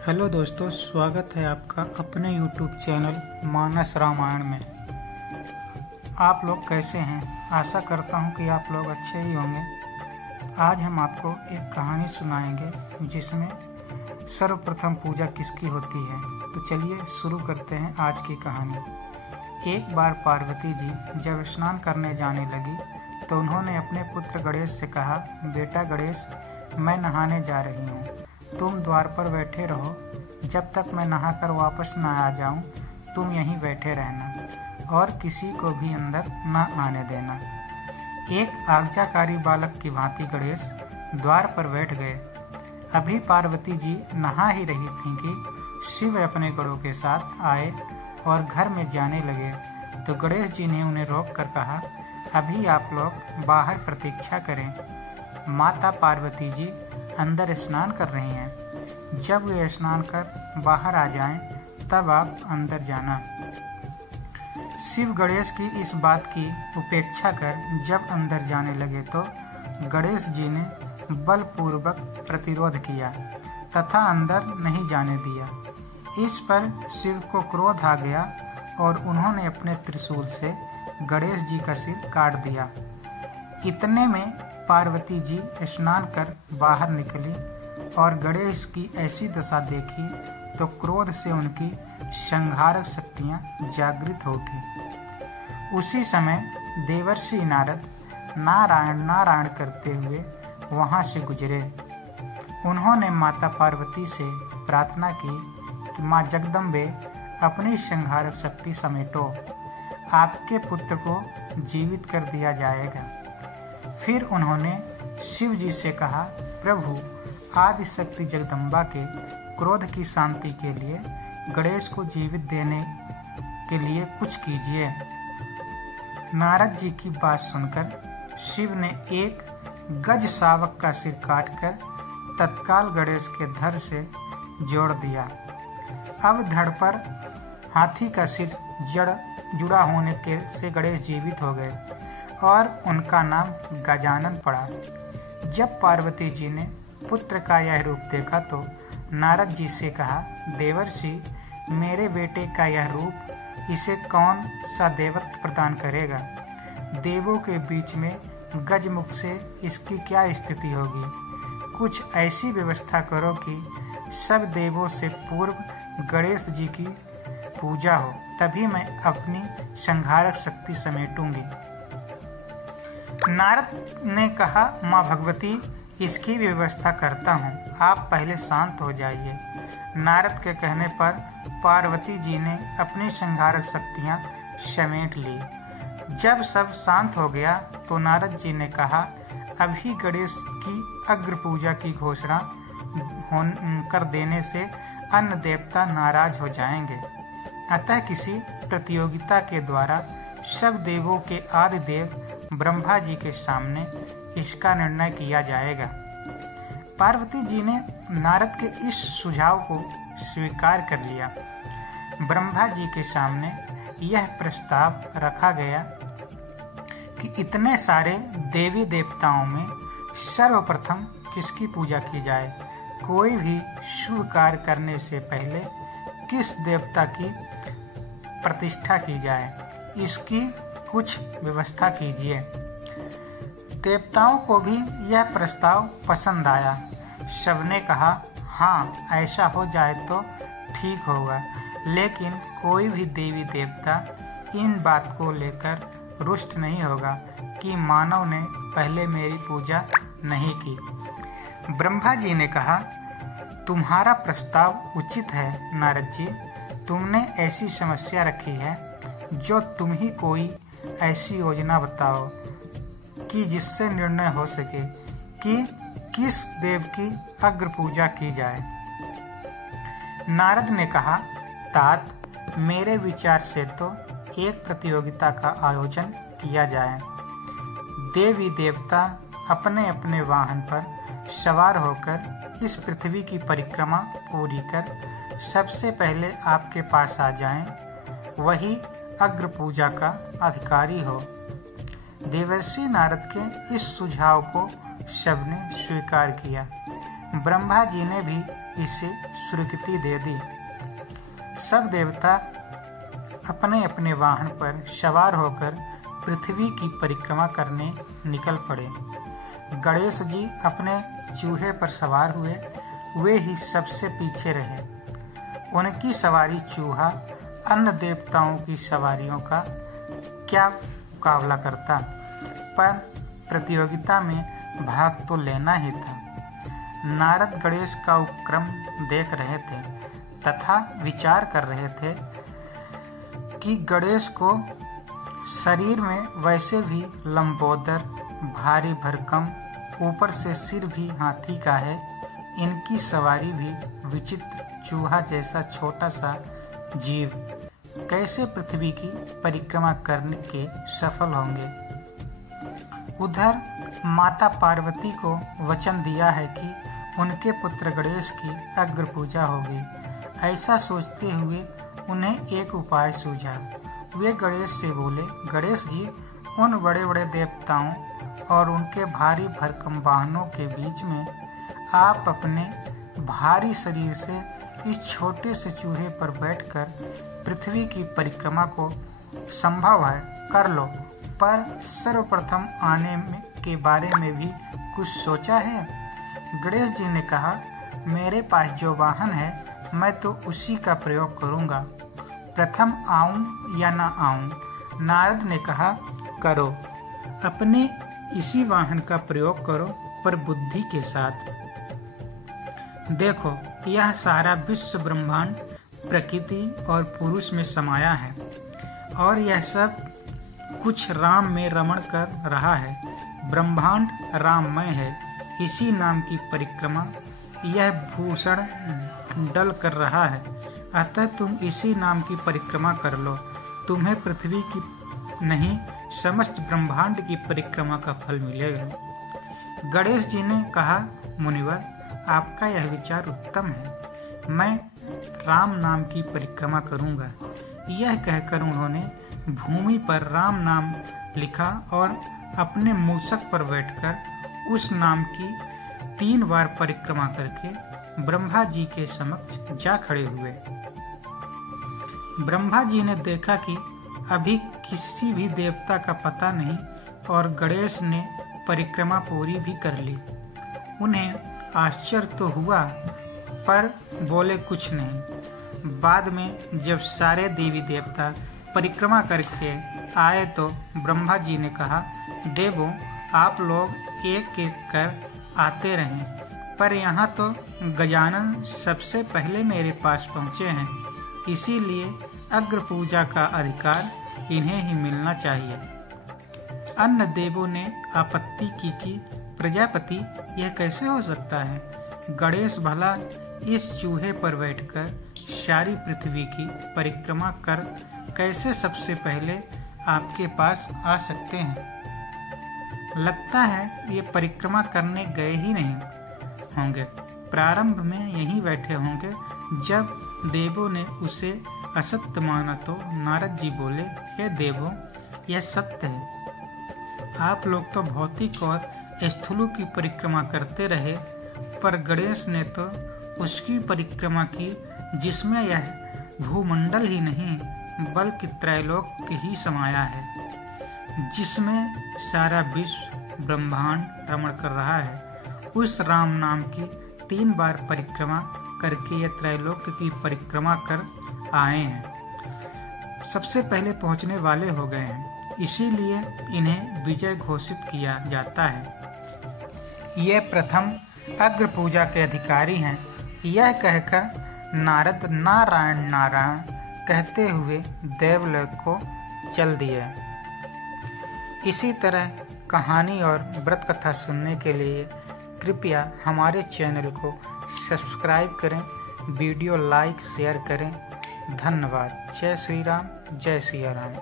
Hello दोस्तों, स्वागत है आपका अपने YouTube चैनल मानस रामायण में। आप लोग कैसे हैं? आशा करता हूं कि आप लोग अच्छे ही होंगे। आज हम आपको एक कहानी सुनाएंगे जिसमें सर्वप्रथम पूजा किसकी होती है। तो चलिए शुरू करते हैं आज की कहानी। एक बार पार्वती जी जब स्नान करने जाने लगी तो उन्होंने अपने पुत्र गणेश से कहा, बेटा गणेश, मैं नहाने जा रही हूँ, तुम द्वार पर बैठे रहो, जब तक मैं नहाकर वापस न आ जाऊं तुम यहीं बैठे रहना और किसी को भी अंदर न आने देना। एक आज्ञाकारी बालक की भांति गणेश द्वार पर बैठ गए। अभी पार्वती जी नहा ही रही थीं कि शिव अपने गणों के साथ आए और घर में जाने लगे तो गणेश जी ने उन्हें रोक कर कहा, अभी आप लोग बाहर प्रतीक्षा करें, माता पार्वती जी अंदर स्नान कर रही हैं। जब वे स्नान कर बाहर आ जाएं, तब आप अंदर जाना। शिव गणेश की इस बात की उपेक्षा कर जब अंदर जाने लगे तो गणेश जी ने बलपूर्वक प्रतिरोध किया तथा अंदर नहीं जाने दिया। इस पर शिव को क्रोध आ गया और उन्होंने अपने त्रिशूल से गणेश जी का सिर काट दिया। इतने में पार्वती जी स्नान कर बाहर निकली और गणेश की ऐसी दशा देखी तो क्रोध से उनकी संहारक शक्तियां जागृत हो उठी। उसी समय देवर्षि नारद नारायण नारायण करते हुए वहां से गुजरे। उन्होंने माता पार्वती से प्रार्थना की कि माँ जगदम्बे, अपनी संहारक शक्ति समेटो, आपके पुत्र को जीवित कर दिया जाएगा। फिर उन्होंने शिव जी से कहा, प्रभु, आदि शक्ति जगदम्बा के क्रोध की शांति के लिए गणेश को जीवित देने के लिए कुछ कीजिए। नारद जी की बात सुनकर शिव ने एक गज शावक का सिर काटकर तत्काल गणेश के धड़ से जोड़ दिया। अब धड़ पर हाथी का सिर जुड़ा होने से गणेश जीवित हो गए और उनका नाम गजानन पड़ा। जब पार्वती जी ने पुत्र का यह रूप देखा तो नारद जी से कहा, देवर्षि, मेरे बेटे का यह रूप इसे कौन सा देवत्व प्रदान करेगा? देवों के बीच में गजमुख से इसकी क्या स्थिति होगी? कुछ ऐसी व्यवस्था करो कि सब देवों से पूर्व गणेश जी की पूजा हो, तभी मैं अपनी संहारक शक्ति समेटूंगी। नारद ने कहा, माँ भगवती, इसकी व्यवस्था करता हूँ, आप पहले शांत हो जाइए। नारद के कहने पर पार्वती जी ने अपनी संहारक शक्तियाँ समेट ली। जब सब शांत हो गया तो नारद जी ने कहा, अभी गणेश की अग्र पूजा की घोषणा कर देने से अन्य देवता नाराज हो जाएंगे, अतः किसी प्रतियोगिता के द्वारा सब देवों के आदि देव ब्रह्मा जी के सामने इसका निर्णय किया जाएगा। पार्वती जी ने नारद के इस सुझाव को स्वीकार कर लिया। ब्रह्मा जी के सामने यह प्रस्ताव रखा गया कि इतने सारे देवी देवताओं में सर्वप्रथम किसकी पूजा की जाए। कोई भी शुभ कार्य करने से पहले किस देवता की प्रतिष्ठा की जाए, इसकी कुछ व्यवस्था कीजिए। देवताओं को भी यह प्रस्ताव पसंद आया। सबने कहा, हाँ, ऐसा हो जाए तो ठीक होगा, लेकिन कोई भी देवी देवता इन बात को लेकर रुष्ट नहीं होगा कि मानव ने पहले मेरी पूजा नहीं की। ब्रह्मा जी ने कहा, तुम्हारा प्रस्ताव उचित है नारद जी, तुमने ऐसी समस्या रखी है, जो तुम ही कोई ऐसी योजना बताओ कि जिससे निर्णय हो सके कि किस देव की अग्र पूजा की जाए। नारद ने कहा, तात, मेरे विचार से तो एक प्रतियोगिता का आयोजन किया जाए। देवी देवता अपने अपने वाहन पर सवार होकर इस पृथ्वी की परिक्रमा पूरी कर सबसे पहले आपके पास आ जाएं, वही अग्र पूजा का अधिकारी हो। देवर्षि नारद के इस सुझाव को सबने स्वीकार किया। ब्रह्मा जी ने भी इसे स्वीकृति दे दी। सब देवता अपने अपने वाहन पर सवार होकर पृथ्वी की परिक्रमा करने निकल पड़े। गणेश जी अपने चूहे पर सवार हुए, वे ही सबसे पीछे रहे। उनकी सवारी चूहा अन्य देवताओं की सवारियों का क्या मुकाबला करता, पर प्रतियोगिता में भाग तो लेना ही था। नारद गणेश का उपक्रम देख रहे थे तथा विचार कर रहे थे कि गणेश को शरीर में वैसे भी लंबोदर, भारी भरकम, ऊपर से सिर भी हाथी का है, इनकी सवारी भी विचित्र, चूहा जैसा छोटा सा जीव कैसे पृथ्वी की परिक्रमा करने के सफल होंगे। उधर माता पार्वती को वचन दिया है कि उनके पुत्र गणेश की अग्र पूजा होगी। ऐसा सोचते हुए उन्हें एक उपाय सूझा। वे गणेश से बोले, गणेश जी, उन बड़े बड़े देवताओं और उनके भारी भरकम वाहनों के बीच में आप अपने भारी शरीर से इस छोटे से चूहे पर बैठकर पृथ्वी की परिक्रमा को संभव है कर लो, पर सर्वप्रथम आने के बारे में भी कुछ सोचा है? गणेश जी ने कहा, मेरे पास जो वाहन है मैं तो उसी का प्रयोग करूंगा, प्रथम आऊं या ना आऊं। नारद ने कहा, करो, अपने इसी वाहन का प्रयोग करो, पर बुद्धि के साथ। देखो, यह सारा विश्व ब्रह्मांड प्रकृति और पुरुष में समाया है और यह सब कुछ राम में रमण कर रहा है। ब्रह्मांड राममय है, इसी नाम की परिक्रमा यह भूषण डल कर रहा है, अतः तुम इसी नाम की परिक्रमा कर लो। तुम्हें पृथ्वी की नहीं, समस्त ब्रह्मांड की परिक्रमा का फल मिलेगा। गणेश जी ने कहा, मुनिवर, आपका यह विचार उत्तम है, मैं राम नाम की परिक्रमा करूंगा। यह कहकर उन्होंने भूमि पर राम नाम लिखा और अपने मूषक पर बैठकर उस नाम की 3 बार परिक्रमा करके ब्रह्मा जी के समक्ष जा खड़े हुए। ब्रह्मा जी ने देखा कि अभी किसी भी देवता का पता नहीं और गणेश ने परिक्रमा पूरी भी कर ली। उन्हें आश्चर्य तो हुआ पर बोले कुछ नहीं। बाद में जब सारे देवी देवता परिक्रमा करके आए तो ब्रह्मा जी ने कहा, देवों, आप लोग एक एक कर आते रहें, पर यहाँ तो गजानन सबसे पहले मेरे पास पहुँचे हैं, इसीलिए अग्र पूजा का अधिकार इन्हें ही मिलना चाहिए। अन्य देवों ने आपत्ति की कि प्रजापति, यह कैसे हो सकता है? गणेश भला इस चूहे पर बैठकर सारी पृथ्वी की परिक्रमा कर कैसे सबसे पहले आपके पास आ सकते हैं? लगता है ये परिक्रमा करने गए ही नहीं होंगे, प्रारंभ में यहीं बैठे होंगे। जब देवों ने उसे असत्य माना तो नारद जी बोले, हे देवों, यह सत्य है। आप लोग तो भौतिक और स्थूलों की परिक्रमा करते रहे, पर गणेश ने तो उसकी परिक्रमा की जिसमें यह भूमंडल ही नहीं बल्कि त्रैलोक ही समाया है, जिसमें सारा विश्व ब्रह्मांड रमण कर रहा है। उस राम नाम की 3 बार परिक्रमा करके ये त्रैलोक की परिक्रमा कर आए हैं, सबसे पहले पहुंचने वाले हो गए हैं, इसीलिए इन्हें विजय घोषित किया जाता है। ये प्रथम अग्र पूजा के अधिकारी हैं। यह कहकर नारद नारायण नारायण कहते हुए देवलोक को चल दिए। इसी तरह कहानी और व्रत कथा सुनने के लिए कृपया हमारे चैनल को सब्सक्राइब करें, वीडियो लाइक शेयर करें। धन्यवाद। जय श्री राम, जय सिया राम।